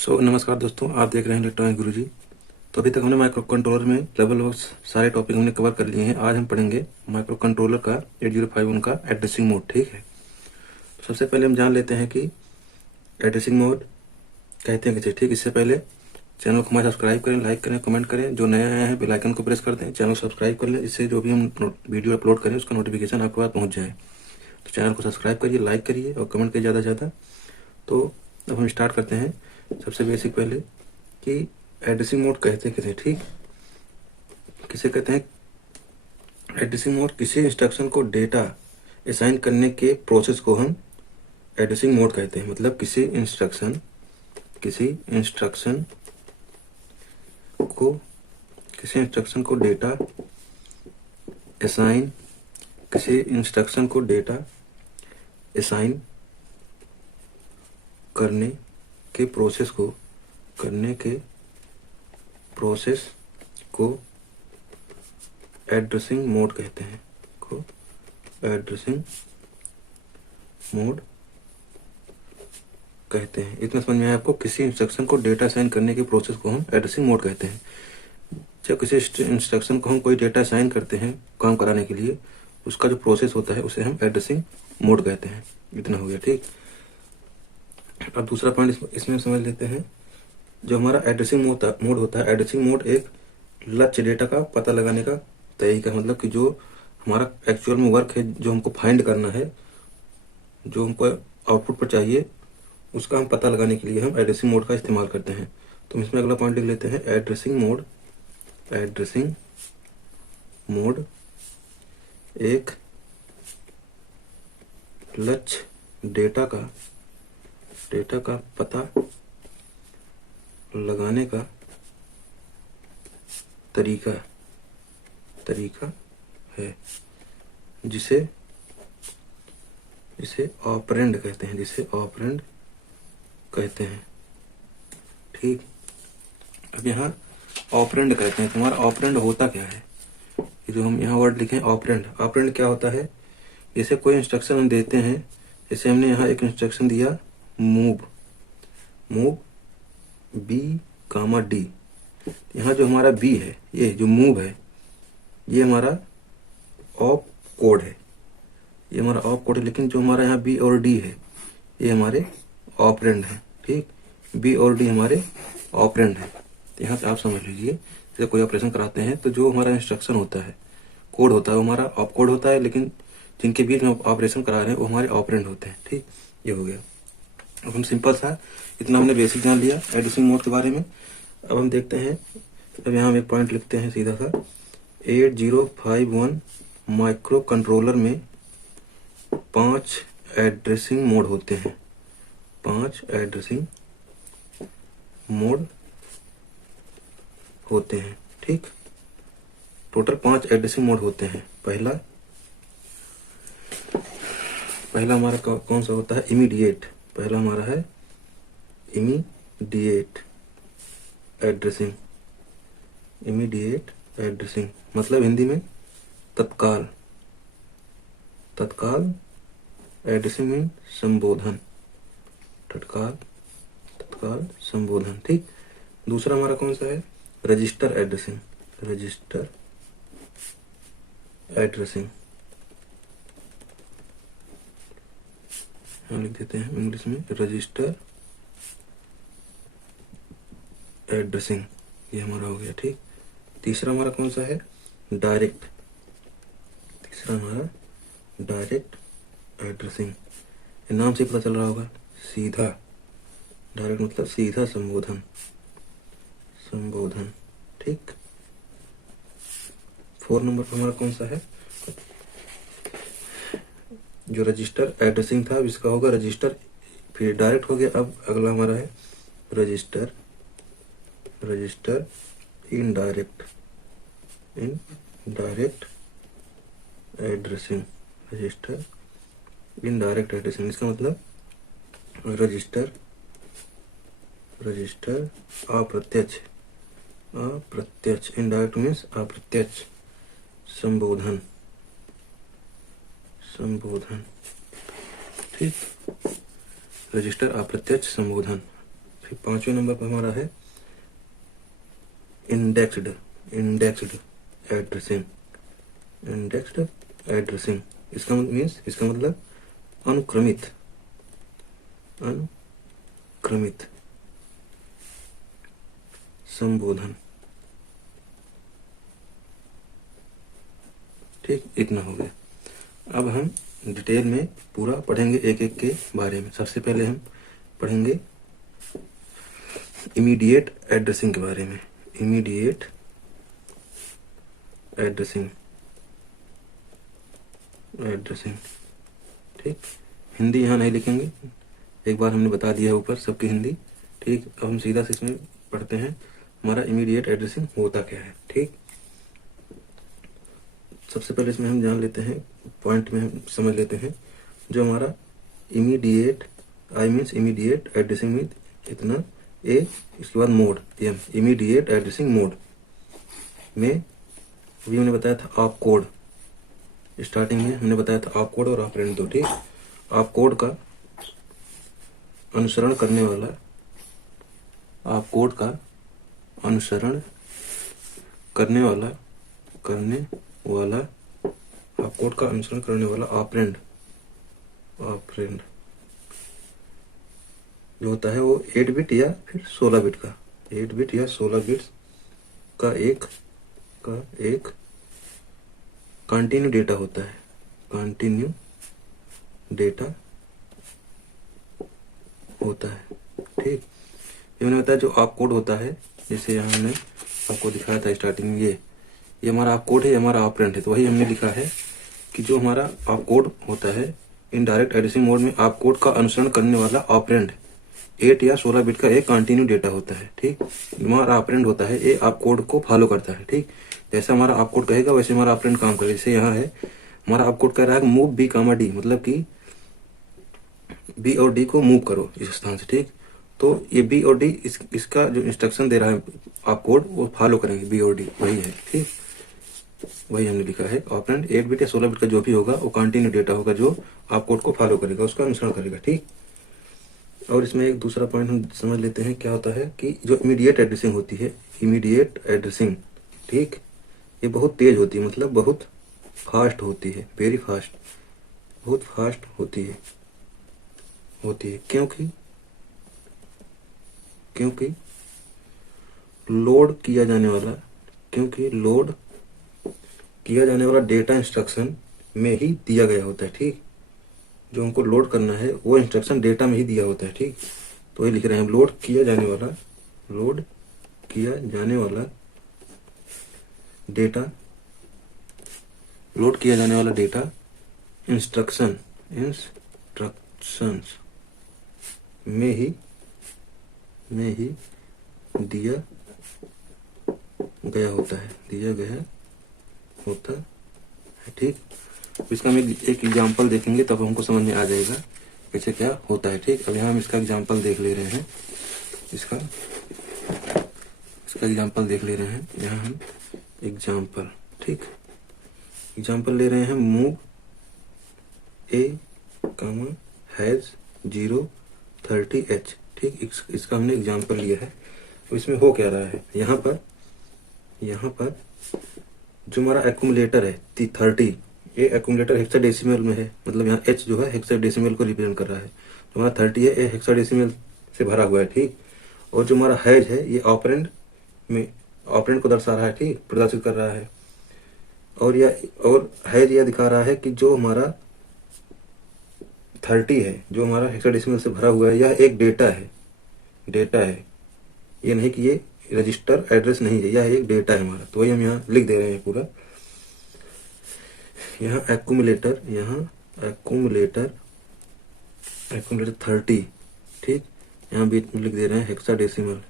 नमस्कार दोस्तों, आप देख रहे हैं इलेक्ट्रॉनिक गुरुजी। तो अभी तक हमने माइक्रो कंट्रोलर में लगभग लगभग सारे टॉपिक हमने कवर कर लिए हैं। आज हम पढ़ेंगे माइक्रो कंट्रोलर का 8051 का एड्रेसिंग मोड। ठीक है, तो सबसे पहले हम जान लेते हैं कि एड्रेसिंग मोड कहते हैं किसे। ठीक, इससे पहले चैनल को हमारा सब्सक्राइब करें, लाइक करें, कमेंट करें। जो नया आया है बेल आइकन को प्रेस कर दें, चैनल को सब्सक्राइब कर लें, इससे जो भी हम वीडियो अपलोड करें उसका नोटिफिकेशन आपके पास पहुँच जाए। तो चैनल को सब्सक्राइब करिए, लाइक करिए और कमेंट करिए ज़्यादा से ज़्यादा। तो अब हम स्टार्ट करते हैं। सबसे बेसिक पहले कि एड्रेसिंग मोड कहते किसे। ठीक, किसे कहते हैं एड्रेसिंग मोड? किसी इंस्ट्रक्शन को डेटा असाइन करने के प्रोसेस को हम एड्रेसिंग मोड कहते हैं। मतलब किसी इंस्ट्रक्शन को डेटा असाइन करने के प्रोसेस को एड्रेसिंग मोड कहते हैं। इतना समझ में आया आपको? किसी इंस्ट्रक्शन को डेटा असाइन करने के प्रोसेस को हम एड्रेसिंग मोड कहते हैं। जब किसी इंस्ट्रक्शन को हम कोई डेटा असाइन करते हैं काम कराने के लिए, उसका जो प्रोसेस होता है उसे हम एड्रेसिंग मोड कहते हैं। इतना हो गया। ठीक, अब दूसरा पॉइंट इसमें समझ लेते हैं। जो हमारा एड्रेसिंग मोड होता है, एड्रेसिंग मोड एक लक्ष्य डेटा का पता लगाने का तरीका। मतलब कि जो हमारा एक्चुअल में वर्क है, जो हमको फाइंड करना है, जो हमको आउटपुट पर चाहिए, उसका हम पता लगाने के लिए हम एड्रेसिंग मोड का इस्तेमाल करते हैं। तो हम इसमें अगला पॉइंट लिख लेते हैं। एड्रेसिंग मोड एक लक्ष्य डेटा का पता लगाने का तरीका है, जिसे ऑपरेंड कहते हैं। ठीक, अब यहाँ ऑपरेंड कहते हैं। तुम्हारा ऑपरेंड होता क्या है? ये जो हम यहाँ वर्ड लिखे ऑपरेंड क्या होता है? जैसे कोई इंस्ट्रक्शन हम देते हैं, जैसे हमने यहाँ एक इंस्ट्रक्शन दिया, मूव B, यहाँ जो हमारा बी है, ये जो मूव है, ये हमारा ऑप कोड है। लेकिन जो हमारा यहाँ बी और डी है, ये हमारे ऑपरेंड है। ठीक, बी और डी हमारे ऑपरेंड है। तो यहाँ से आप समझ लीजिए, जैसे कोई ऑपरेशन कराते हैं तो जो हमारा इंस्ट्रक्शन होता है, कोड होता है, वो हमारा ऑप कोड होता है, लेकिन जिनके बीच में ऑपरेशन करा रहे हैं वो हमारे ऑपरेंड होते हैं। ठीक, ये हो गया। अब हम सिंपल सा इतना हमने बेसिक जान लिया एड्रेसिंग मोड के बारे में। अब हम देखते हैं, अब यहाँ हम एक पॉइंट लिखते हैं सीधा सा। 8051 माइक्रो कंट्रोलर में 5 एड्रेसिंग मोड होते हैं। 5 एड्रेसिंग मोड होते हैं। ठीक, टोटल 5 एड्रेसिंग मोड होते हैं। पहला हमारा कौन सा होता है? इमीडिएट। पहला हमारा है इमीडिएट एड्रेसिंग। मतलब हिंदी में तत्काल एड्रेसिंग में संबोधन। ठीक, दूसरा हमारा कौन सा है? Register addressing. हम लिख देते हैं इंग्लिश में रजिस्टर एड्रेसिंग, ये हमारा हो गया। ठीक, तीसरा हमारा कौन सा है? Direct addressing. नाम से पता चल रहा होगा, सीधा। डायरेक्ट मतलब सीधा संबोधन। ठीक, 4 नंबर पर हमारा कौन सा है? जो रजिस्टर एड्रेसिंग था, इसका होगा रजिस्टर, फिर डायरेक्ट हो गया। अब अगला हमारा है रजिस्टर इनडायरेक्ट एड्रेसिंग। इसका मतलब रजिस्टर अप्रत्यक्ष, इनडायरेक्ट मीन्स अप्रत्यक्ष संबोधन। ठीक, रजिस्टर अप्रत्यक्ष संबोधन। फिर 5वें नंबर पर हमारा है इंडेक्स्ड एड्रेसिंग। इंडेक्स्ड एड्रेसिंग इसका मीन्स, इसका मतलब अनुक्रमित संबोधन। ठीक, इतना हो गया। अब हम डिटेल में पूरा पढ़ेंगे एक एक के बारे में। सबसे पहले हम पढ़ेंगे इमीडिएट एड्रेसिंग के बारे में। इमीडिएट एड्रेसिंग ठीक, हिंदी यहाँ नहीं लिखेंगे, एक बार हमने बता दिया ऊपर सबकी हिंदी। ठीक, अब हम सीधा से इसमें पढ़ते हैं हमारा इमीडिएट एड्रेसिंग होता क्या है। ठीक, सबसे पहले इसमें हम जान लेते हैं, पॉइंट में हम समझ लेते हैं जो हमारा इमीडिएट इमीडिएट एड्रेसिंग में इतना ए, इसके बाद mode M. Immediate addressing mode में अभी हमने बताया था आप कोड, स्टार्टिंग में हमने बताया था आप कोड और ऑपरेंड दो। ठीक, आप कोड का अनुसरण करने वाला, आप कोड का अनुसरण करने वाला आप कोड का अनुसरण करने वाला ऑपरेंड जो होता है वो 8 बिट या फिर 16 बिट का, 8 बिट या 16 बिट्स का एक कंटिन्यू डेटा होता है। कंटिन्यू डेटा होता है। ठीक, ये मैंने बताया जो आप कोड होता है, जैसे यहाँ हमने आपको दिखाया था स्टार्टिंग में, ये हमारा आप कोड है, ये हमारा ऑपरेंड है। तो वही हमने लिखा है कि जो हमारा आप कोड होता है इनडायरेक्ट एड्रेसिंग मोड में आप कोड का अनुसरण करने वाला ऑपरेंड 8 या 16 बिट का एक कंटिन्यू डेटा होता है। ठीक, हमारा ऑपरेंड होता है, ये आप कोड को फॉलो करता है। ठीक, जैसे हमारा आप कोड कहेगा वैसे हमारा ऑपरेंड काम करेगा। जैसे यहाँ है हमारा आप कोड कह रहा है मूव बी कामा डी, मतलब कि बी और डी को मूव करो इस स्थान से। ठीक, तो ये बी और डी इसका जो इंस्ट्रक्शन दे रहा है आप कोड वो फॉलो करेंगे, बी और डी वही है। ठीक, वही हमने लिखा है ऑपरेंड 8 बिट या 16 बिट का जो भी होगा वो कंटिन्यू डेटा होगा जो आप कोड को फॉलो करेगा, उसका अनुसरण करेगा। ठीक, और इसमें एक दूसरा पॉइंट हम समझ लेते हैं क्या होता है कि जो इमीडिएट एड्रेसिंग होती है, इमीडिएट एड्रेसिंग, ठीक, ये बहुत तेज होती है, मतलब बहुत फास्ट होती है, वेरी फास्ट, बहुत फास्ट होती है क्योंकि लोड किया जाने वाला डेटा इंस्ट्रक्शन में ही दिया गया होता है। ठीक, जो हमको लोड करना है वो इंस्ट्रक्शन डेटा में ही दिया होता है। ठीक, तो ये लिख रहे हैं हम लोड किया जाने वाला डेटा इंस्ट्रक्शंस में ही दिया गया होता है। ठीक, इसका हम एक एग्जांपल देखेंगे तब हमको समझ में आ जाएगा कैसे क्या होता है। ठीक, अब यहाँ हम इसका एग्जांपल देख ले रहे हैं, इसका एग्जांपल देख ले रहे हैं। यहाँ हम एग्जांपल ले रहे हैं move A comma has 030h। ठीक, इसका हमने एग्जांपल लिया है। तो इसमें हो क्या रहा है, यहाँ पर जो हमारा एक्यूमुलेटर है 30, ये एक्यूमुलेटर हेक्साडेसिमल में है, मतलब यहाँ h जो है हेक्साडेसिमल को रिप्रेजेंट कर रहा है। जो हमारा 30 है ये हेक्साडेसिमल से भरा हुआ है। ठीक, और जो हमारा हैज है ये ऑपरेंड को दर्शा रहा है। ठीक, प्रदर्शित कर रहा है। और हैज यह दिखा रहा है कि जो हमारा 30 है, जो हमारा हेक्साडेसिमल से भरा हुआ है, यह एक डेटा है। ये नहीं कि ये रजिस्टर एड्रेस नहीं है, यह एक डेटा है हमारा। तो वही हम यहाँ लिख दे रहे हैं पूरा। यहाँ एक्यूमुलेटर 30। ठीक, यहाँ भी लिख दे रहे हैं हेक्साडेसिमल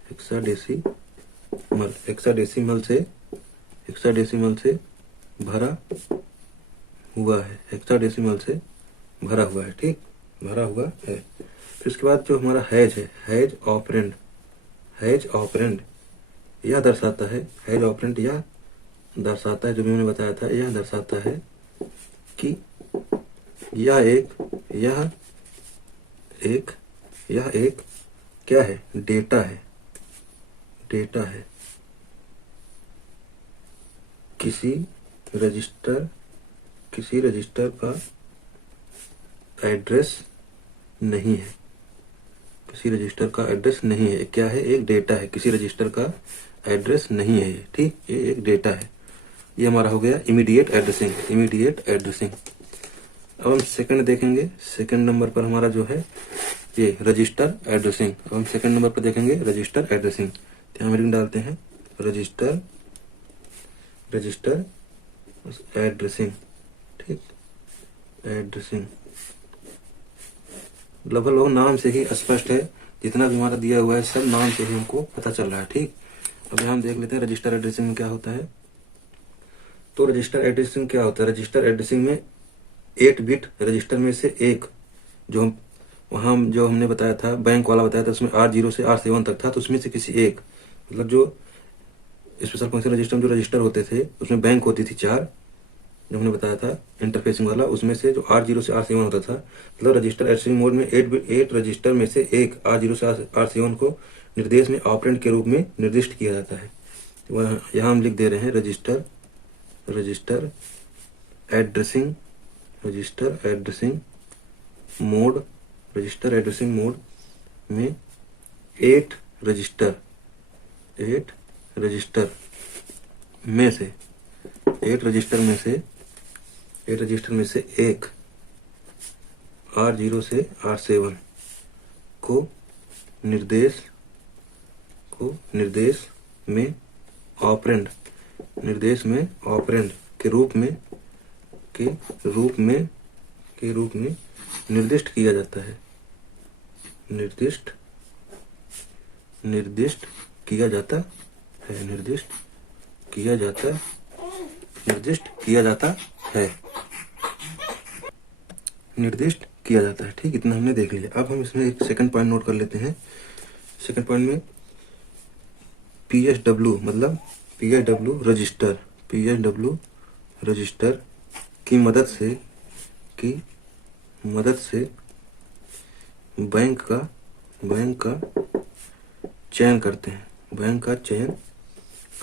से भरा हुआ है। ठीक, भरा हुआ है। फिर उसके बाद जो हमारा हैज है, हैज ऑपरेंड यह दर्शाता है, जो मैंने बताया था, यह दर्शाता है कि यह एक क्या है, डेटा है, डेटा है, किसी रजिस्टर का एड्रेस नहीं है, किसी रजिस्टर का एड्रेस नहीं है। क्या है, एक डेटा है, किसी रजिस्टर का एड्रेस नहीं है ये, ठीक, ये एक डेटा है। ये हमारा हो गया इमीडिएट एड्रेसिंग, इमीडिएट एड्रेसिंग। अब हम सेकंड देखेंगे, सेकंड नंबर पर हमारा जो है ये रजिस्टर एड्रेसिंग। अब हम सेकंड नंबर पर देखेंगे रजिस्टर एड्रेसिंग। यहाँ में डालते हैं रजिस्टर एड्रेसिंग, ठीक, एड्रेसिंग। लगभग नाम से ही स्पष्ट है, जितना भी हमारा दिया हुआ है सब नाम से ही हमको पता चल रहा है, ठीक। अब यहाँ हम देख लेते हैं रजिस्टर एड्रेसिंग में क्या होता है। तो रजिस्टर एड्रेसिंग क्या होता है, रजिस्टर एड्रेसिंग में 8 बिट रजिस्टर में से एक, जो हम वहाँ जो हमने बताया था, बैंक वाला बताया था, उसमें R0 से R7 तक था, तो उसमें से किसी एक, मतलब जो स्पेशल फंक्शन रजिस्टर में जो रजिस्टर होते थे उसमें बैंक होती थी 4, जो हमने बताया था इंटरफेसिंग वाला, उसमें से जो R0 से R7 होता था, मतलब रजिस्टर एड्रेसिंग मोड में 8 रजिस्टर में से एक R0 से R7 को निर्देश में ऑपरेंड के रूप में निर्दिष्ट किया जाता है। तो यहाँ हम लिख दे रहे हैं register addressing mode, register addressing mode में 8 रजिस्टर में से 8 रजिस्टर में से एक R0 से R7 को निर्देश में ऑपरेंड के रूप में निर्दिष्ट किया जाता है, निर्दिष्ट किया जाता है, ठीक। इतना हमने देख लिया। अब हम इसमें एक सेकंड पॉइंट नोट कर लेते हैं। सेकंड पॉइंट में PSW मतलब PSW रजिस्टर की मदद से बैंक का चयन करते हैं। बैंक का चयन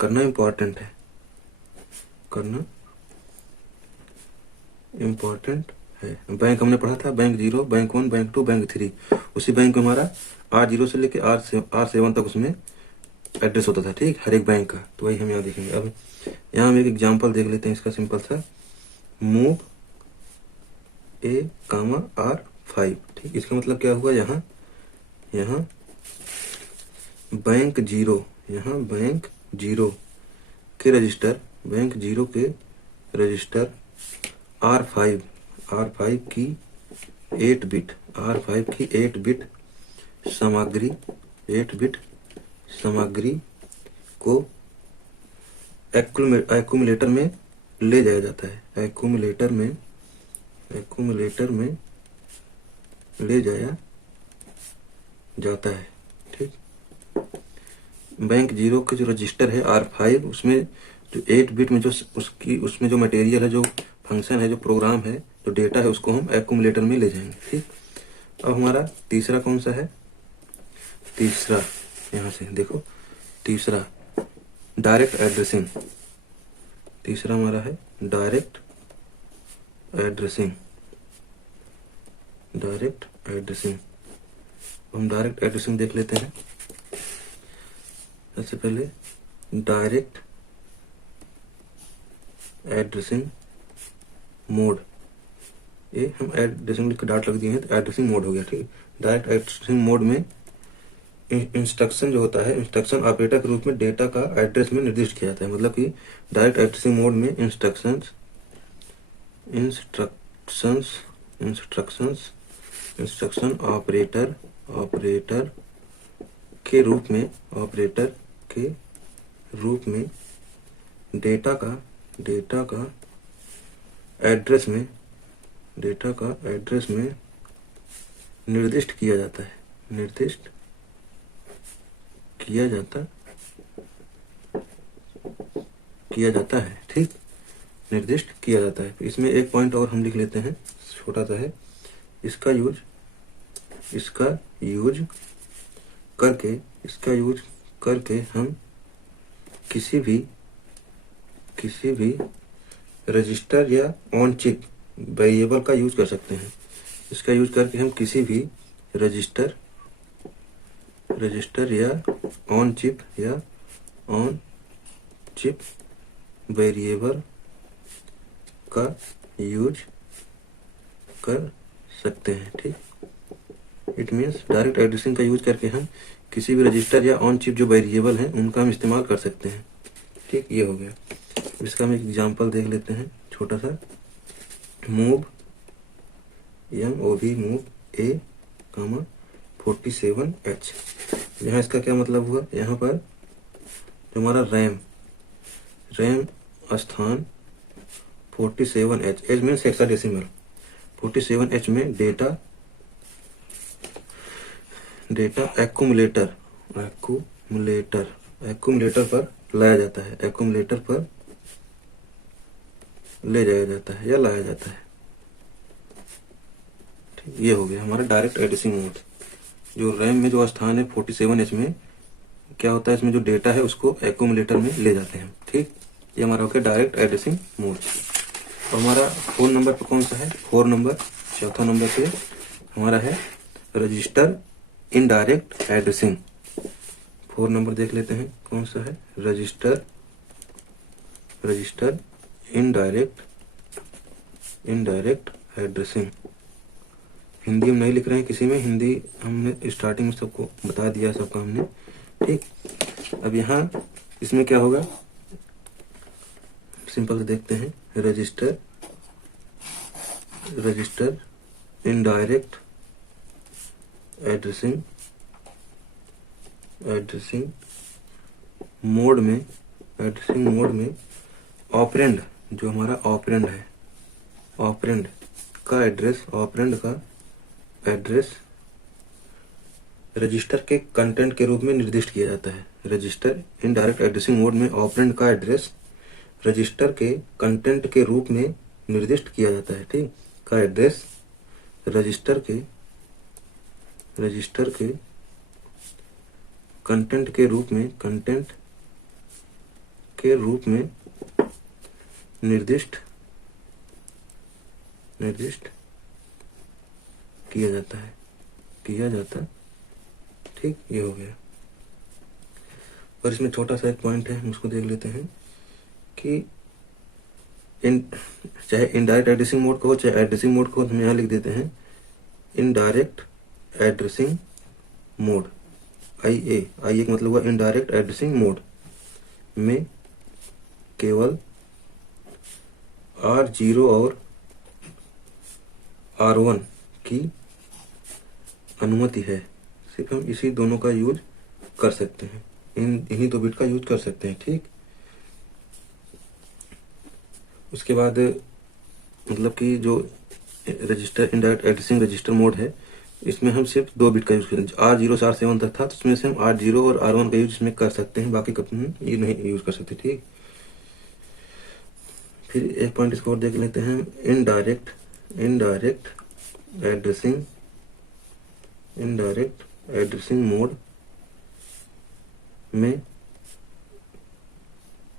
करना इम्पोर्टेंट है, बैंक हमने पढ़ा था, बैंक 0, बैंक 1, बैंक 2, बैंक 3। उसी बैंक में हमारा R0 से लेके R7 तक उसमें एड्रेस होता था, ठीक, हर एक बैंक का। तो वही हम यहाँ देखेंगे। अब यहाँ हम एक एग्जांपल देख लेते हैं इसका, सिंपल सा, मूव A,R5, ठीक। इसका मतलब क्या हुआ, यहाँ बैंक 0 के रजिस्टर, R5 की 8 बिट सामग्री को एक्यूमुलेटर में ले जाया जाता है, एक्यूमुलेटर में ले जाया जाता है, ठीक। बैंक 0 के जो रजिस्टर है R5, उसमें जो 8 बिट में जो उसमें जो मटेरियल है, जो फंक्शन है, जो प्रोग्राम है, जो डेटा है, उसको हम एक्यूमुलेटर में ले जाएंगे, ठीक। अब हमारा तीसरा कौन सा है, तीसरा यहाँ से देखो, तीसरा डायरेक्ट एड्रेसिंग। तीसरा हमारा है डायरेक्ट एड्रेसिंग। हम डायरेक्ट एड्रेसिंग देख लेते हैं। सबसे पहले डायरेक्ट एड्रेसिंग मोड, ये हम एड्रेसिंग लिख के डाट लग दिए हैं, तो एड्रेसिंग मोड हो गया, ठीक। डायरेक्ट एड्रेसिंग मोड में इंस्ट्रक्शन जो होता है, इंस्ट्रक्शन ऑपरेटर के रूप में डेटा का एड्रेस में निर्दिष्ट किया जाता है। मतलब कि डायरेक्ट एड्रेसिंग मोड में इंस्ट्रक्शन ऑपरेटर के रूप में डेटा का एड्रेस में निर्दिष्ट किया जाता है, ठीक, निर्दिष्ट किया जाता है। इसमें एक पॉइंट और हम लिख लेते हैं, छोटा सा है। इसका यूज करके, इसका यूज करके हम किसी भी रजिस्टर या ऑन चिप वेरिएबल का यूज कर सकते हैं। इसका यूज करके हम किसी भी रजिस्टर या ऑन चिप वेरिएबल का यूज कर सकते हैं। ठीक, इट मीन्स डायरेक्ट एड्रेसिंग का यूज करके हम किसी भी रजिस्टर या ऑन चिप जो वेरिएबल हैं उनका हम इस्तेमाल कर सकते हैं। ठीक, ये हो गया। इसका हम एक एग्जांपल देख लेते हैं छोटा सा। Move MOV move A 47H। यहाँ इसका क्या मतलब हुआ, यहाँ पर जो हमारा रैम स्थान 47H, H means hexadecimal, 47H में डेटा एक्यूमुलेटर पर लाया जाता है, एक्यूमुलेटर पर ले जाया जाता है या लाया जाता है। ठीक, ये हो गया हमारा डायरेक्ट एड्रेसिंग मोड। जो रैम में जो स्थान है 47H में क्या होता है, इसमें जो डेटा है उसको एक्यूमुलेटर में ले जाते हैं। ठीक, ये हमारा हो गया डायरेक्ट एड्रेसिंग मोड। और हमारा 4 नंबर पर कौन सा है, 4 नंबर, चौथा नंबर पे हमारा है रजिस्टर इनडायरेक्ट एड्रेसिंग। 4 नंबर देख लेते हैं कौन सा है, रजिस्टर इनडायरेक्ट एड्रेसिंग। हिंदी हम नहीं लिख रहे हैं किसी में, हिंदी हमने स्टार्टिंग में सबको बता दिया, सबका हमने। ठीक, अब यहाँ इसमें क्या होगा, सिंपल से देखते हैं। रजिस्टर इनडायरेक्ट एड्रेसिंग मोड में ऑपरेंड, जो हमारा ऑपरेंड है, ऑपरेंड का एड्रेस रजिस्टर के कंटेंट के रूप में निर्दिष्ट किया जाता है। रजिस्टर इनडायरेक्ट एड्रेसिंग मोड में ऑपरेंड का एड्रेस रजिस्टर के कंटेंट के रूप में निर्दिष्ट किया जाता है। ठीक, का एड्रेस रजिस्टर के कंटेंट के रूप में निर्दिष्ट किया जाता है। ठीक, ये हो गया। और इसमें छोटा सा एक पॉइंट है, हम उसको देख लेते हैं कि चाहे इनडायरेक्ट एड्रेसिंग मोड को चाहे एड्रेसिंग मोड को, हम यहाँ लिख देते हैं इनडायरेक्ट एड्रेसिंग मोड, IA का मतलब हुआ इनडायरेक्ट एड्रेसिंग मोड में केवल R0 और R1 की अनुमति है। सिर्फ हम इसी दोनों का यूज कर सकते हैं, इन्हीं 2 बिट का यूज कर सकते हैं। ठीक, उसके बाद मतलब कि जो register indirect addressing register mode है, इसमें हम सिर्फ 2 बिट का यूज करें। R0 से R7 तक था, तो इसमें से हम R0 और R1 का यूज इसमें कर सकते हैं, बाकी कभी ये नहीं यूज कर सकते। ठीक, फिर एक पॉइंट इसको और देख लेते हैं। इनडायरेक्ट एड्रेसिंग मोड में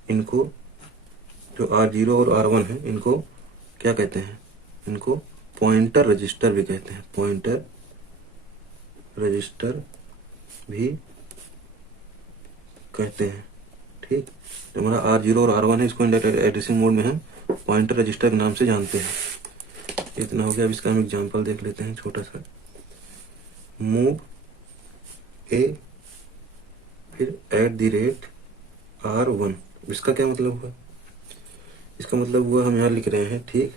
इनको जो R0 और R1 है, इनको क्या कहते हैं, इनको पॉइंटर रजिस्टर भी कहते हैं, पॉइंटर रजिस्टर भी कहते हैं। ठीक, जो हमारा R0 और R1 है, इसको इनडायरेक्ट एड्रेसिंग मोड में हम पॉइंटर रजिस्टर के नाम से जानते हैं। इतना हो गया। अब इसका हम एग्जांपल देख लेते हैं छोटा सा। मूव A फिर @R1, इसका क्या मतलब हुआ, इसका मतलब हुआ हम यहाँ लिख रहे हैं। ठीक,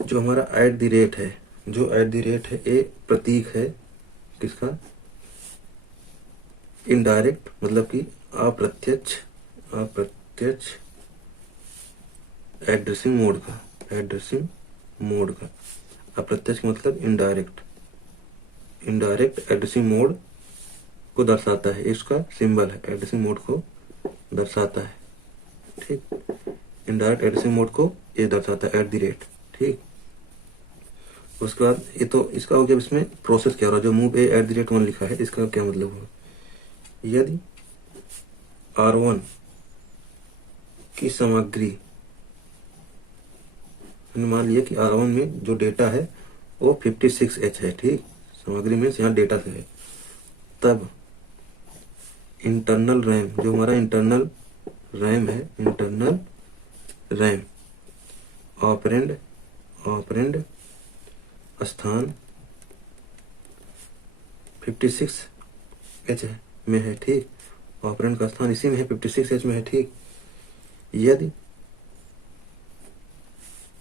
जो हमारा @ है, जो @ है, ए प्रतीक है किसका, इनडायरेक्ट मतलब कि अप्रत्यक्ष एड्रेसिंग मोड का अप्रत्यक्ष मतलब इनडायरेक्ट एड्रेसिंग मोड को दर्शाता है। इसका सिंबल है, एड्रेसिंग मोड को दर्शाता है। ठीक, इनडायरेक्ट एड्रेसिंग मोड को ये दर्शाता है @। ठीक, उसके बाद ये तो इसका हो गया, इसमें प्रोसेस क्या हो रहा है, जो मूव a@1 लिखा है इसका क्या मतलब हुआ। यदि R1 की सामग्री, मान लिया कि R1 में जो डेटा है वो 56H है, ठीक, सामग्री में यहाँ डेटा से है, तब इंटरनल रैम, जो हमारा इंटरनल रैम है, इंटरनल रैम ऑपरेंड स्थान 56H में है, ठीक, ऑपरेंड का स्थान इसी में है, 56H में है, ठीक। यदि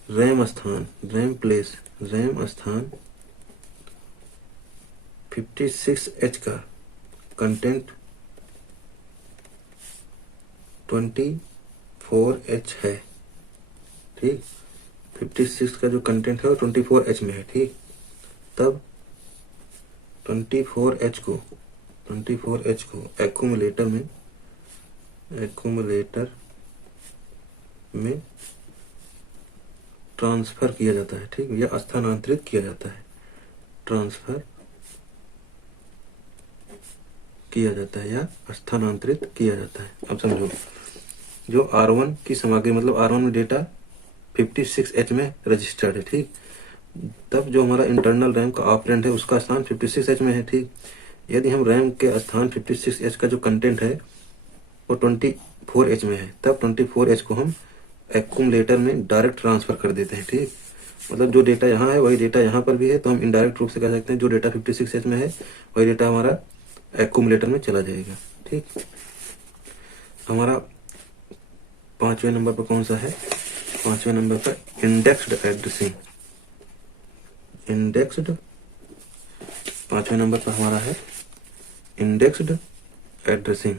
रैम स्थान 56H का कंटेंट 24H है, ठीक, 56 का जो कंटेंट है वो 24H में है, ठीक, तब 24H को एक्यूमुलेटर में ट्रांसफर किया जाता है, ठीक, या स्थानांतरित किया जाता है, ट्रांसफर किया जाता है या स्थानांतरित किया जाता है। अब समझो, जो R1 की सामग्री मतलब R1 में डेटा 56H में रजिस्टर्ड है, ठीक, तब जो हमारा इंटरनल रैम का ऑपरेंड है उसका स्थान 56H में है, ठीक। यदि हम रैम के स्थान 56H का जो कंटेंट है वो 24H में है, तब 24H को हम एक्यूमुलेटर में डायरेक्ट ट्रांसफर कर देते हैं, ठीक, मतलब जो डेटा यहाँ है वही डेटा यहाँ पर भी है, तो हम इनडायरेक्ट रूप से कह सकते हैं जो डेटा 56H में है वही डेटा हमारा एक्यूमुलेटर में चला जाएगा, ठीक। हमारा 5वें नंबर पर कौन सा है, 5वें नंबर पर इंडेक्स्ड एड्रेसिंग। 5वें नंबर पर हमारा है इंडेक्स्ड एड्रेसिंग।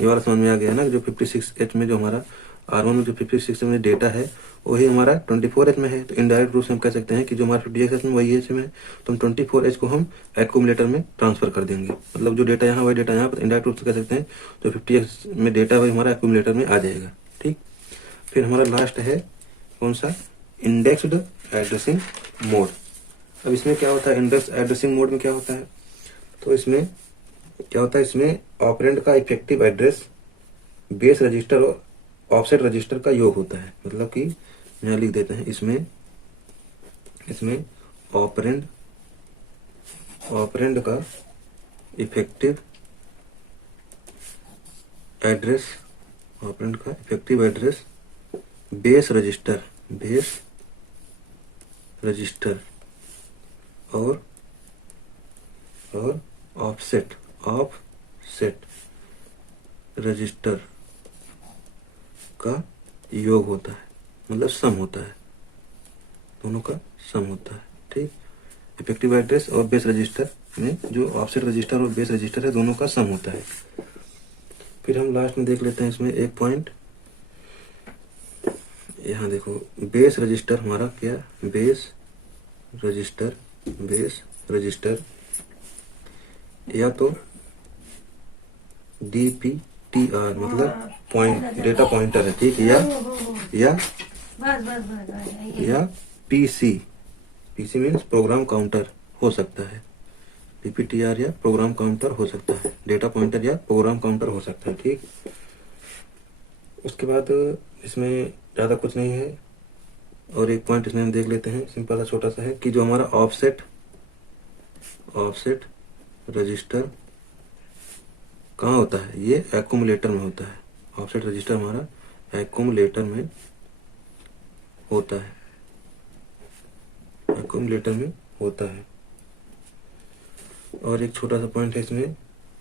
ये वाला समझ में आ गया ना, जो 56H में जो हमारा R1 में जो 56 में डेटा है वही हमारा 24H में है, तो इनडायरेक्ट रूप से हम कह सकते हैं कि जो हमारा 56H में वही H में है, तो हम 24H को हम एक्यूमुलेटर में ट्रांसफर कर देंगे, मतलब जो डेटा यहाँ वही डेटा यहाँ पर, इनडायरेक्ट रूप से कह सकते हैं जो 50H में डेटा वही हमारा एक्यूमुलेटर में आ जाएगा, ठीक। फिर हमारा लास्ट है कौन सा, इंडेक्स्ड एड्रेसिंग मोड। अब इसमें क्या होता है, इंडेक्स एड्रेसिंग मोड में क्या होता है, तो इसमें क्या होता है, इसमें ऑपरेंड का इफेक्टिव एड्रेस बेस रजिस्टर और ऑफसेट रजिस्टर का योग होता है, मतलब कि यहाँ लिख देते हैं, इसमें ऑपरेंड का इफेक्टिव एड्रेस बेस रजिस्टर और ऑफसेट रजिस्टर का योग होता है, मतलब सम होता है, दोनों का सम होता है, ठीक। इफेक्टिव एड्रेस और बेस रजिस्टर में जो ऑफसेट रजिस्टर और बेस रजिस्टर है दोनों का सम होता है। फिर हम लास्ट में देख लेते हैं इसमें एक पॉइंट, यहाँ देखो, बेस रजिस्टर हमारा क्या, बेस रजिस्टर या तो DPTR मतलब डेटा पॉइंटर है, ठीक, या PC मीन्स प्रोग्राम काउंटर हो सकता है, DPTR या प्रोग्राम काउंटर हो सकता है, डेटा पॉइंटर या प्रोग्राम काउंटर हो सकता है, ठीक। उसके बाद इसमें ज़्यादा कुछ नहीं है, और एक पॉइंट इसमें हम देख लेते हैं, सिंपल सा छोटा सा है कि जो हमारा ऑफसेट रजिस्टर कहाँ होता है, ये एक्यूमुलेटर में होता है, ऑफसेट रजिस्टर हमारा एक्यूमुलेटर में होता है। और एक छोटा सा पॉइंट है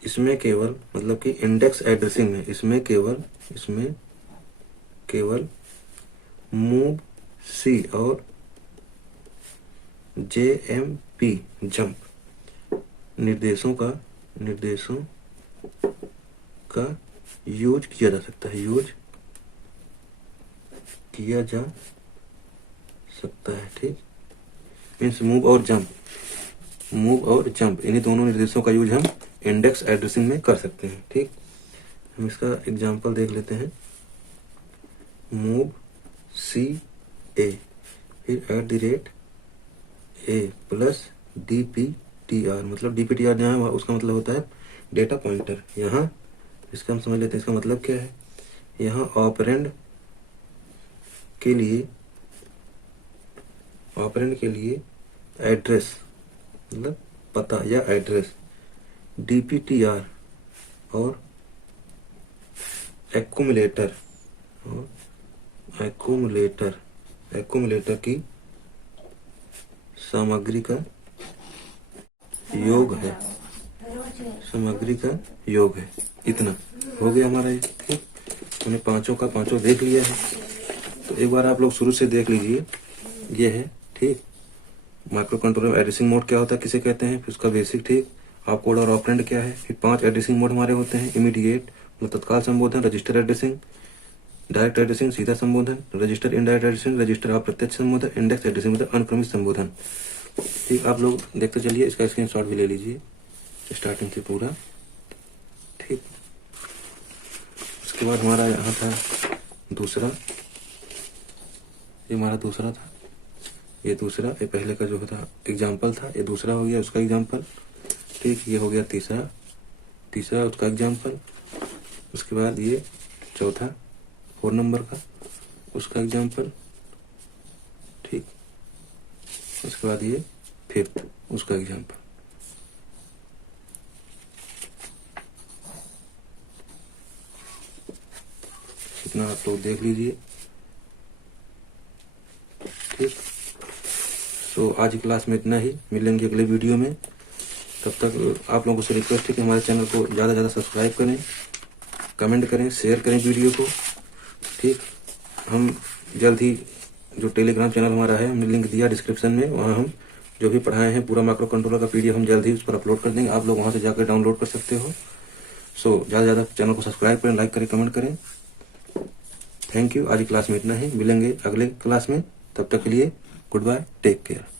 इसमें केवल, मतलब कि इंडेक्स एड्रेसिंग में इसमें केवल मूव C और JMP जंप निर्देशों का यूज किया जा सकता है, ठीक, मीन्स मूव और जंप इन्हीं दोनों निर्देशों का यूज हम इंडेक्स एड्रेसिंग में कर सकते हैं, ठीक। हम इसका एग्जांपल देख लेते हैं, मूव सी ए, फिर @a प्लस DPTR, मतलब DPTR जहाँ है उसका मतलब होता है डेटा पॉइंटर। यहाँ इसका हम समझ लेते हैं इसका मतलब क्या है। यहाँ ऑपरेंड के लिए एड्रेस मतलब पता या एड्रेस, DPTR और एक्यूमुलेटर की सामग्री का योग है। इतना हो गया हमारा ये। ठीक, हमने पांचों का पांचों देख लिया है। तो एक बार आप लोग शुरू से देख लीजिए। ये है ठीक, माइक्रो कंट्रोलर एड्रेसिंग मोड क्या होता है, किसे कहते हैं, फिर उसका बेसिक, ठीक, ऑप कोड और ऑपरेंड क्या है। फिर 5 एड्रेसिंग मोड हमारे होते हैं। इमीडिएट मतलब तत्काल संबोधन, रजिस्टर एड्रेसिंग, डायरेक्ट एड्रेसिंग सीधा संबोधन, रजिस्टर इनडायरेक्ट एड्रेसिंग, रजिस्टर अप्रत्यक्ष संबोधन, इंडेक्स एड्रेसिंग मतलब अनक्रमिक संबोधन। ठीक, आप लोग देखते चलिए, इसका स्क्रीनशॉट भी ले लीजिए स्टार्टिंग से पूरा। ठीक, उसके बाद हमारा यहाँ था दूसरा, ये हमारा दूसरा था, ये दूसरा, ये पहले का जो था एग्जाम्पल था, ये दूसरा हो गया उसका एग्जाम्पल। ठीक, ये हो गया तीसरा उसका एग्जाम्पल। उसके बाद ये चौथा 4 नंबर का उसका एग्जाम्पल। ठीक, उसके बाद ये 5th उसका एग्जाम्पल। इतना आप लोग देख लीजिए। ठीक, तो आज की क्लास में इतना ही, मिलेंगे अगले वीडियो में। तब तक आप लोगों से रिक्वेस्ट है कि हमारे चैनल को ज़्यादा से ज़्यादा सब्सक्राइब करें, कमेंट करें, शेयर करें वीडियो को। ठीक, हम जल्द ही जो टेलीग्राम चैनल हमारा है, हमने लिंक दिया डिस्क्रिप्शन में, वहाँ हम जो भी पढ़ाए हैं पूरा माइक्रो कंट्रोलर का PDF हम जल्द ही उस पर अपलोड कर देंगे। आप लोग वहाँ से जाकर डाउनलोड कर सकते हो। सो ज़्यादा से ज़्यादा चैनल को सब्सक्राइब करें, लाइक करें, कमेंट करें। Thank you. आज की क्लास में इतना ही, मिलेंगे अगले क्लास में। तब तक के लिए गुड बाय, टेक केयर।